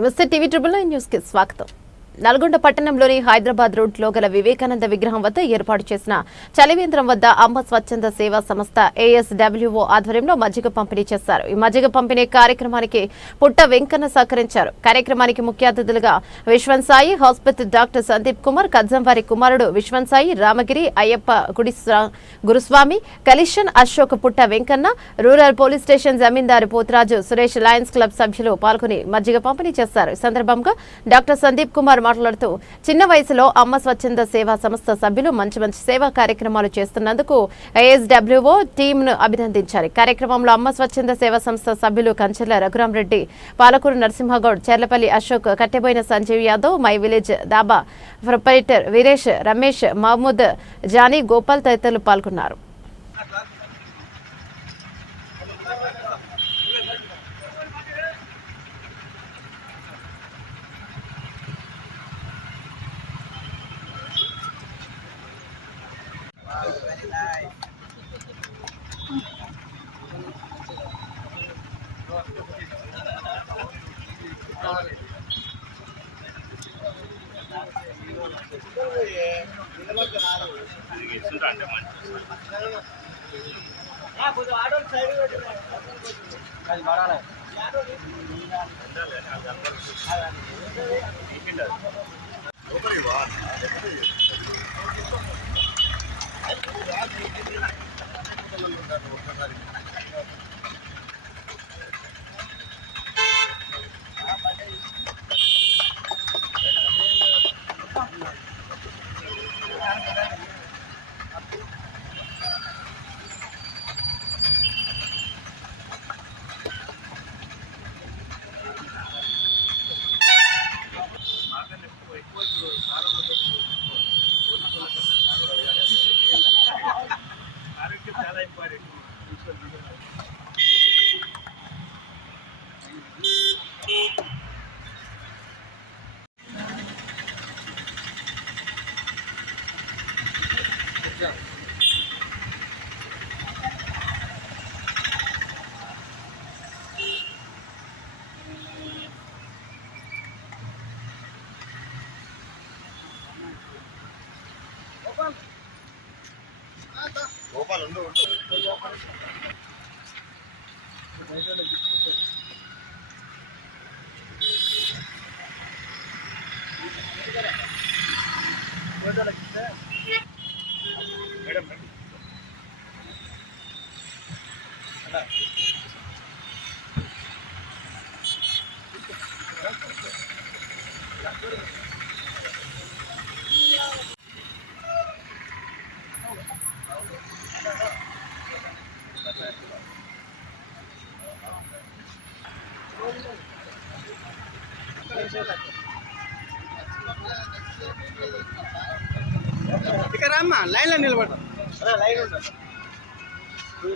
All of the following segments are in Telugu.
నమస్తే టీవీ ట్రిబుల్ 9 న్యూస్ కి స్వాగతం. నల్గొండ పట్టణంలోని హైదరాబాద్ రోడ్లో గల వివేకానంద విగ్రహం వద్ద ఏర్పాటు చేసిన చలివేంద్రం వద్ద అమ్మ స్వచ్ఛంద సేవా సంస్థ ASWO ఆధ్వర్యంలో మజ్జిగ పంపిణీ చేశారు. ఈ మజ్జిగ పంపిణీ కార్యక్రమానికి పుట్ట వెంకన్న సహకరించారు. కార్యక్రమానికి ముఖ్య అతిథులుగా విశ్వంసాయి హాస్పిటల్ డాక్టర్ సందీప్ కుమార్, కజ్జంవారి కుమారుడు విశ్వంసాయి, రామగిరి అయ్యప్ప గురుస్వామి, కలిషన్ అశోక్, పుట్ట వెంకన్న, రూరల్ పోలీస్ స్టేషన్ జమీందారు పోతరాజు, సురేష్ లయన్స్ క్లబ్ సభ్యులు పాల్గొని మజ్జిగ పంపిణీ చేశారు. ఈ సందర్భంగా డాక్టర్ సందీప్ కుమార్ మాట్లాడుతూ చిన్న వయసులో అమ్మ స్వచ్ఛంద సేవా సంస్థ సభ్యులు మంచి సేవా కార్యక్రమాలు చేస్తున్నందుకు ASWO టీంను అభినందించారు. కార్యక్రమంలో అమ్మ స్వచ్ఛంద సేవా సంస్థ సభ్యులు Kanchela Raghuram Reddy, Palakuru Narasimha Goud, Cherlapalli Ashok, Kattaboina Sanjeev Yadav, my village dhaba proprietor Veeresh, Ramesh, Mahmood, Johnny, Gopal తదితరులు పాల్గొన్నారు. గోపాల్ ఉండు మేడం ఇక్కడ రామ్మా, లైన్లో నిలబడతాం. లైన్ ఉంటుంది,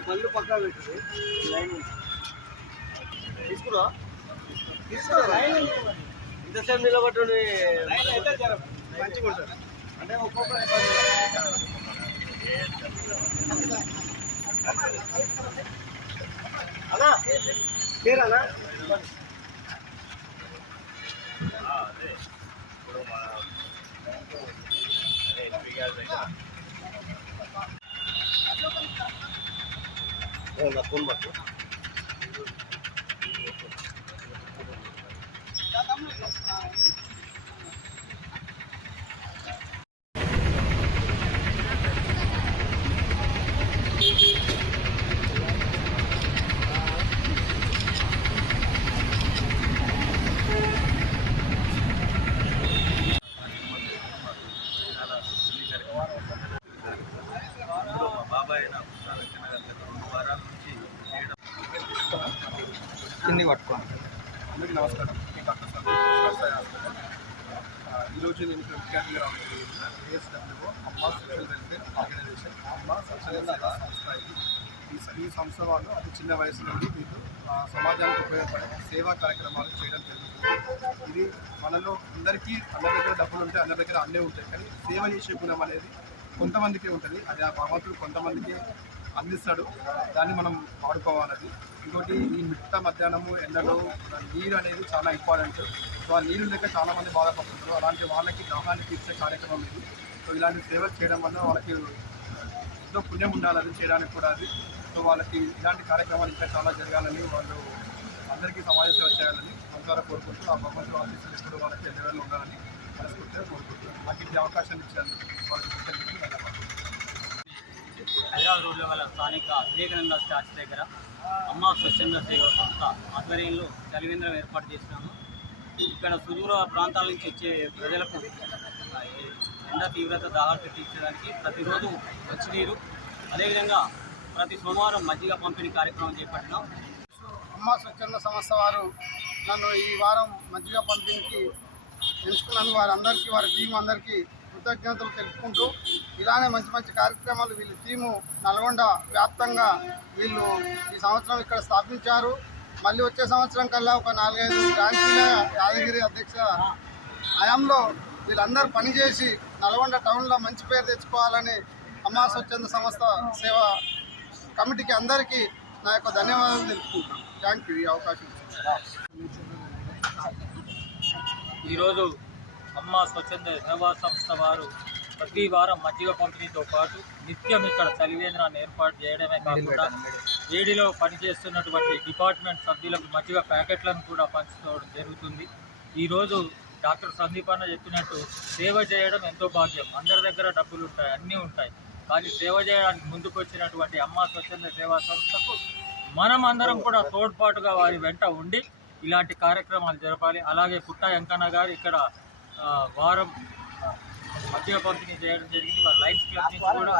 పళ్ళు పక్కన పెట్టింది. లైన్ తీసుకురా లైన్ ఇంతసేపు నిలబడి లైన్ అయితే మంచిగా ఉంటుంది. అంటే ఒక్కొక్కరు అలా తీరానా ఫోన్ పట్టు. అందరికీ నమస్కారం. Doctor Sandeep hospital. ఈరోజు నేను ఇక్కడ విద్యార్థిగా రావడం ASWO అమ్మ సోషల్ వెల్ఫేర్ ఆర్గనైజేషన్, అమ్మ సోషల్ సంస్థ. ఈ సంస్థ వాళ్ళు అతి చిన్న వయసు నుండి వీళ్ళు సమాజానికి ఉపయోగపడే సేవా కార్యక్రమాలు చేయడం జరుగుతుంది. ఇది మనలో అందరికీ అందరి దగ్గర డబ్బులు ఉంటాయి, అందరి దగ్గర అన్నీ ఉంటాయి, కానీ సేవ చేసే గుణం అనేది కొంతమందికే ఉంటుంది. అది ఆ భగవంతుడు కొంతమందికి అందిస్తాడు. దాన్ని మనం వాడుకోవాలది. ఇంకోటి ఈ మిట్ట మధ్యాహ్నము ఎండలో నీరు అనేది చాలా ఇంపార్టెంట్. సో ఆ నీళ్ళు లేక చాలామంది బాధపడుతుంటారు. అలాంటి వాళ్ళకి దాహాన్ని తీర్చే కార్యక్రమం ఇది. సో ఇలాంటి సేవలు చేయడం వల్ల వాళ్ళకి ఎంతో పుణ్యం ఉండాలని చేయడానికి కూడా అది. సో వాళ్ళకి ఇలాంటి కార్యక్రమాలు ఇంకా చాలా జరగాలని, వాళ్ళు అందరికీ సమాజ సేవ చేయాలని మనసారా కోరుకుంటూ ఆ భగవంతుడు ఆశీస్సులు ఎప్పుడు వాళ్ళకి లెవెల్లో ఉండాలని మనస్ఫూర్తిగా కోరుకుంటున్నాను. నాకు ఈ అవకాశం ఇచ్చాను వాళ్ళకి ధన్యవాదాలు. హైదరాబాద్ రోడ్లో గల స్థానిక వివేకానంద స్టాచ్యూ దగ్గర అమ్మ స్వచ్ఛంద సేవా సంస్థ ఆధ్వర్యంలో చలివేంద్రం ఏర్పాటు చేసినాము. ఇక్కడ సుదూర ప్రాంతాల నుంచి వచ్చే ప్రజలకు ఎండ తీవ్రత దాహార్తి తీర్చడానికి ప్రతిరోజు మంచినీరు, అదేవిధంగా ప్రతి సోమవారం మజ్జిగ పంపిణీ కార్యక్రమం చేపట్టినాం. అమ్మ స్వచ్ఛంద సంస్థ వారు నన్ను ఈ వారం మజ్జిగ పంపిణీకి ఎంచుకున్నందుకు వారందరికీ, వారి టీం అందరికీ కృతజ్ఞతలు తెలుపుకుంటూ ఇలానే మంచి మంచి కార్యక్రమాలు వీళ్ళ టీము నల్గొండ వ్యాప్తంగా వీళ్ళు ఈ సంవత్సరం ఇక్కడ స్థాపించారు. మళ్ళీ వచ్చే సంవత్సరం కల్లా ఒక 4-5 బ్రాంచీల యాదగిరి అధ్యక్ష హయాంలో వీళ్ళందరూ పనిచేసి నల్గొండ టౌన్లో మంచి పేరు తెచ్చుకోవాలని అమ్మ స్వచ్ఛంద సంస్థ సేవా కమిటీకి అందరికీ నా యొక్క ధన్యవాదాలు తెలుపుకుంటాను. థ్యాంక్ యూ ఈ అవకాశం ఇచ్చారు. ఈరోజు అమ్మ స్వచ్ఛంద సేవా సంస్థ వారు ప్రతి వారం మజ్జిగ పంపిణీతో పాటు నిత్యం ఇక్కడ చలివేంద్రాన్ని ఏర్పాటు చేయడమే కాకుండా వేడిలో పనిచేస్తున్నటువంటి డిపార్ట్మెంట్ సభ్యులకు మజ్జిగ ప్యాకెట్లను కూడా పంచుకోవడం జరుగుతుంది. ఈరోజు డాక్టర్ సందీప్ అన్న చెప్పినట్టు సేవ చేయడం ఎంతో భాగ్యం. అందరి దగ్గర డబ్బులు ఉంటాయి, అన్నీ ఉంటాయి, కానీ సేవ చేయడానికి ముందుకు వచ్చినటువంటి అమ్మ స్వచ్ఛంద సేవా సంస్థకు మనం అందరం కూడా తోడ్పాటుగా వారి వెంట ఉండి ఇలాంటి కార్యక్రమాలు జరపాలి. అలాగే పుట్ట వెంకన్న గారు ఇక్కడ వారం మజ్జిగ పంపిణీ చేయడం జరిగింది. వారు లయన్స్ క్లబ్ నుంచి కూడా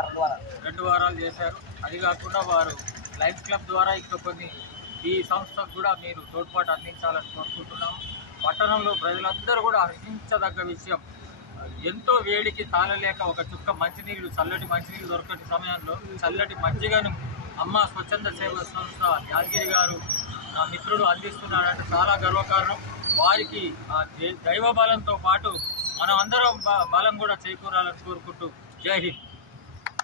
2 వారాలు చేశారు. అది కాకుండా వారు లయన్స్ క్లబ్ ద్వారా ఇంకా కొన్ని ఈ సంస్థకు కూడా మీరు తోడ్పాటు అందించాలని కోరుకుంటున్నాము. పట్టణంలో ప్రజలందరూ కూడా హర్షించదగ్గ విషయం, ఎంతో వేడికి తాళలేక ఒక చుక్క మంచినీళ్ళు, చల్లటి మంచినీళ్ళు దొరకని సమయంలో చల్లటి మజ్జిగను అమ్మ స్వచ్ఛంద సేవా సంస్థ యాదగిరి గారు నా మిత్రుడు అందిస్తున్నాడంటే చాలా గర్వకారణం. వారికి దైవ బలంతో పాటు మనం అందరం బలం కూడా చేకూరాలని కోరుకుంటూ జై హింద్.